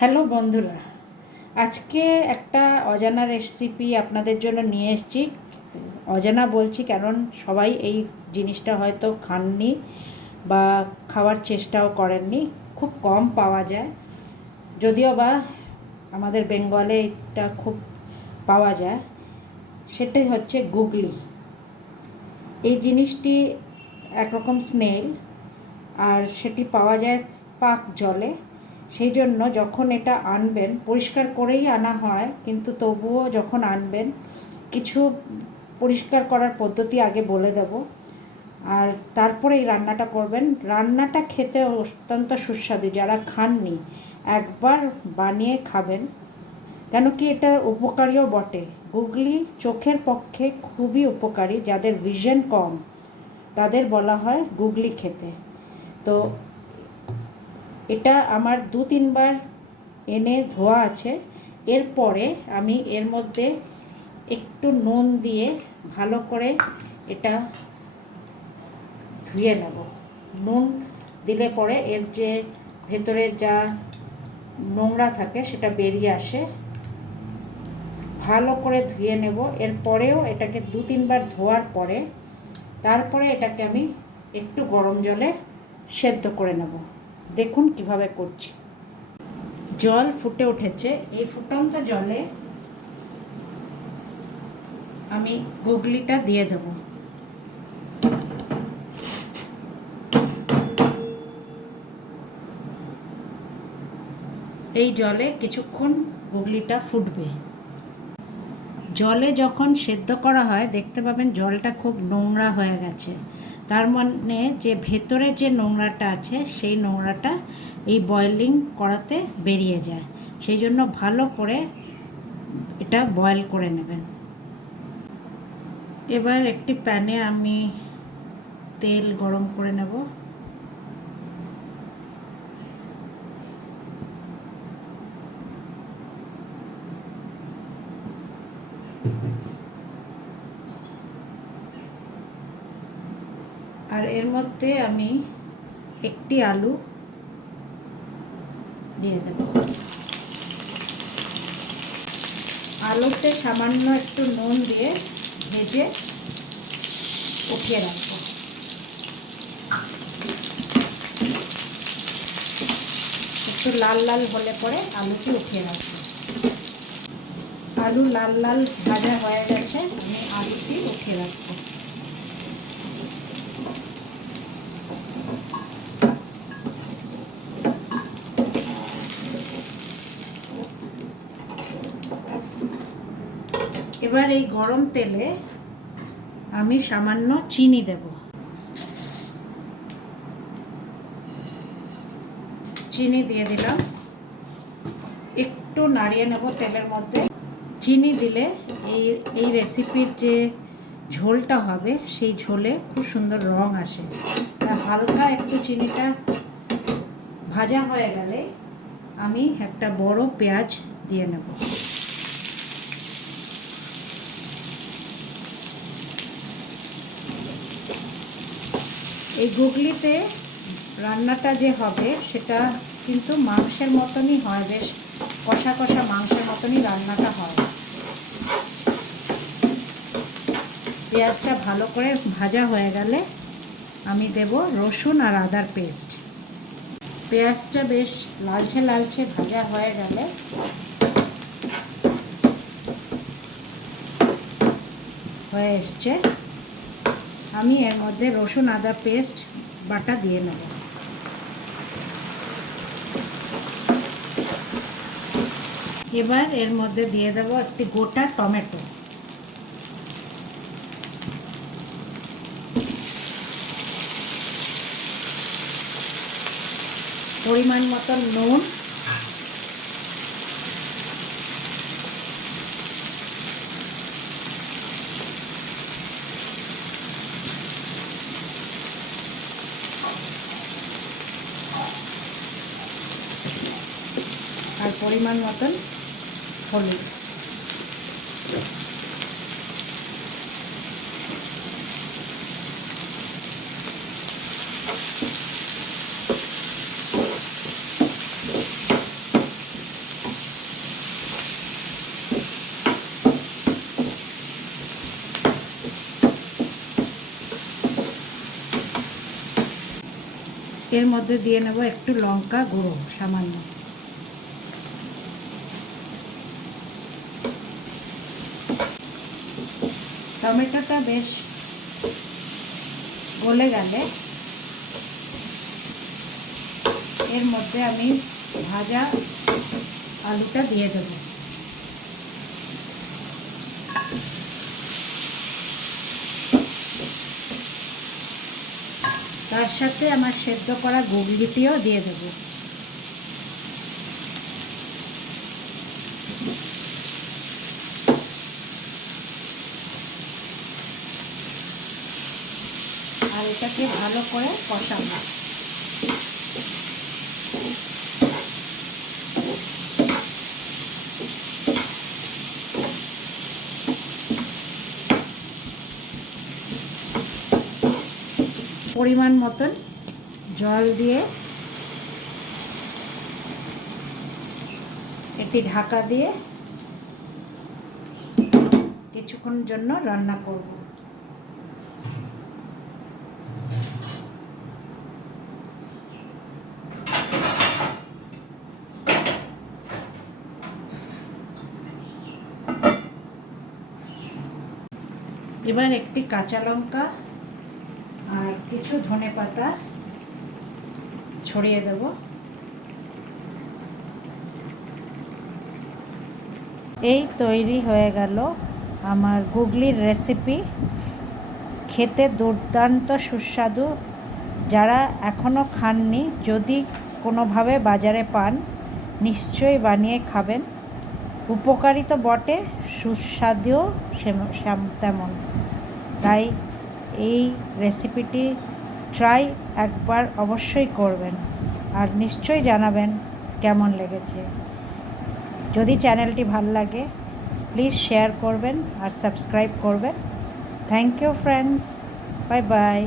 Hello বন্ধুরা, আজকে একটা অজানা রেসিপি আপনাদের জন্য নিয়ে এসেছি। অজানা বলছি কারণ সবাই এই জিনিসটা হয়তো খাননি বা খাওয়ার চেষ্টাও করেননি, খুব কম পাওয়া যায়। যদিও বা আমাদের বেঙ্গলে এটা খুব পাওয়া যায়, সেটাই হচ্ছে গুগলি। এই জিনিসটি একরকম স্নেল, আর সেটি পাওয়া যায় পাক জলে। সেই জন্য যখন এটা আনবেন, পরিষ্কার করেই আনা হয়, কিন্তু তবুও যখন আনবেন কিছু পরিষ্কার করার পদ্ধতি আগে বলে দেব, আর তারপরে এই রান্নাটা করবেন। রান্নাটা খেতে অত্যন্ত সুস্বাদু। যারা খাননি একবার বানিয়ে খাবেন, কেন কি এটা উপকারীও বটে। গুগলি চোখের পক্ষে খুবই উপকারী। যাদের ভিশন কম তাদের বলা হয় গুগলি খেতে। তো এটা আমার 2-3 বার এনে ধোয়া আছে। এরপরে আমি এর মধ্যে একটু নুন দিয়ে ভালো করে এটা ধুয়ে নেব। নুন দিলে পরে এর যে ভেতরে যা নোংরা থাকে সেটা বেরিয়ে আসে। ভালো করে ধুয়ে নেব। এরপরেও এটাকে 2-3 বার ধোয়ার পরে তারপরে এটাকে আমি একটু গরম জলে সেদ্ধ করে নেব। দেখুন কিভাবে করছি। জল ফুটে উঠেছে। এই ফুটন্ত জলে আমি গুগলিটা দিয়ে দেব। এই জলে কিছুক্ষণ গুগলিটা ফুটবে। জলে যখন সেদ্ধ করা হয় দেখতে পাবেন জলটা খুব নোংরা হয়ে গেছে। তার মানে যে ভেতরে যে নোংরাটা আছে সেই নোংরাটা এই বয়েলিং করাতে বেরিয়ে যায়। সেই জন্য ভালো করে এটা বয়েল করে নেবেন। এবার একটি প্যানে আমি তেল গরম করে নেব। আর এর মধ্যে আমি একটি আলু দিয়ে দেব। আলুতে সামান্য একটু নুন দিয়ে ভেজে উঠিয়ে রাখবো। একটু লাল লাল হলে পরে আলুটি উঠিয়ে রাখবো। আলু লাল লাল ভাজা হয়ে গেছে, আমি আলুটি উঠিয়ে রাখবো। এবার এই গরম তেলে আমি সামান্য চিনি দেব। চিনি দিয়ে দিলাম। একটু নাড়িয়ে নেব তেলের মধ্যে। চিনি দিলে এই রেসিপির যে ঝোলটা হবে সেই ঝোলে খুব সুন্দর রং আসে। হালকা একটু চিনিটা ভাজা হয়ে গেলে আমি একটা বড় পেঁয়াজ দিয়ে নেব। এই গুগলিতে রান্নাটা যে হবে সেটা কিন্তু মাংসের মতনই হয়, বেশ কষা কষা মাংসের মতনই রান্নাটা হয়। পেঁয়াজটা ভালো করে ভাজা হয়ে গেলে আমি দেব রসুন আর আদার পেস্ট। পেঁয়াজটা বেশ লালচে লালচে ভাজা হয়ে গেলে হয়ে এসছে, আমি এর মধ্যে রসুন আদা পেস্ট বাটা দিয়ে নেব। এবার এর মধ্যে দিয়ে দেব একটি গোটা টমেটো। পরিমাণ মতন নুন, আর পরিমাণ মতন হলুদ। এর মধ্যে দিয়ে নেব একটু লঙ্কা গুঁড়ো সামান্য। টমেটোটা বেশ গলে গেলে এর মধ্যে আমি ভাজা আলুটা দিয়ে দেব। তার সাথে আমার সেদ্ধ করা গুগলিটিও দিয়ে দেব। আর এটাকে ভালো করে কষাবো। পরিমাণ মতন জল দিয়ে একটি ঢাকা দিয়ে কিছুক্ষণ জন্য রান্না করব। এবার একটি কাঁচা লঙ্কা আর কিছু ধনেপাতা ছড়িয়ে দেব। এই তৈরি হয়ে গেল আমার গুগলির রেসিপি। খেতে দুর্দান্ত সুস্বাদু। যারা এখনও খাননি, যদি কোনোভাবে বাজারে পান নিশ্চয়ই বানিয়ে খাবেন। উপকারী তো বটে, সুস্বাদুও তেমন। তাই এই রেসিপিটি ট্রাই একবার অবশ্যই করবেন আর নিশ্চয়ই জানাবেন কেমন লেগেছে। যদি চ্যানেলটি ভালো লাগে প্লিজ শেয়ার করবেন আর সাবস্ক্রাইব করবেন। Thank you friends, bye by.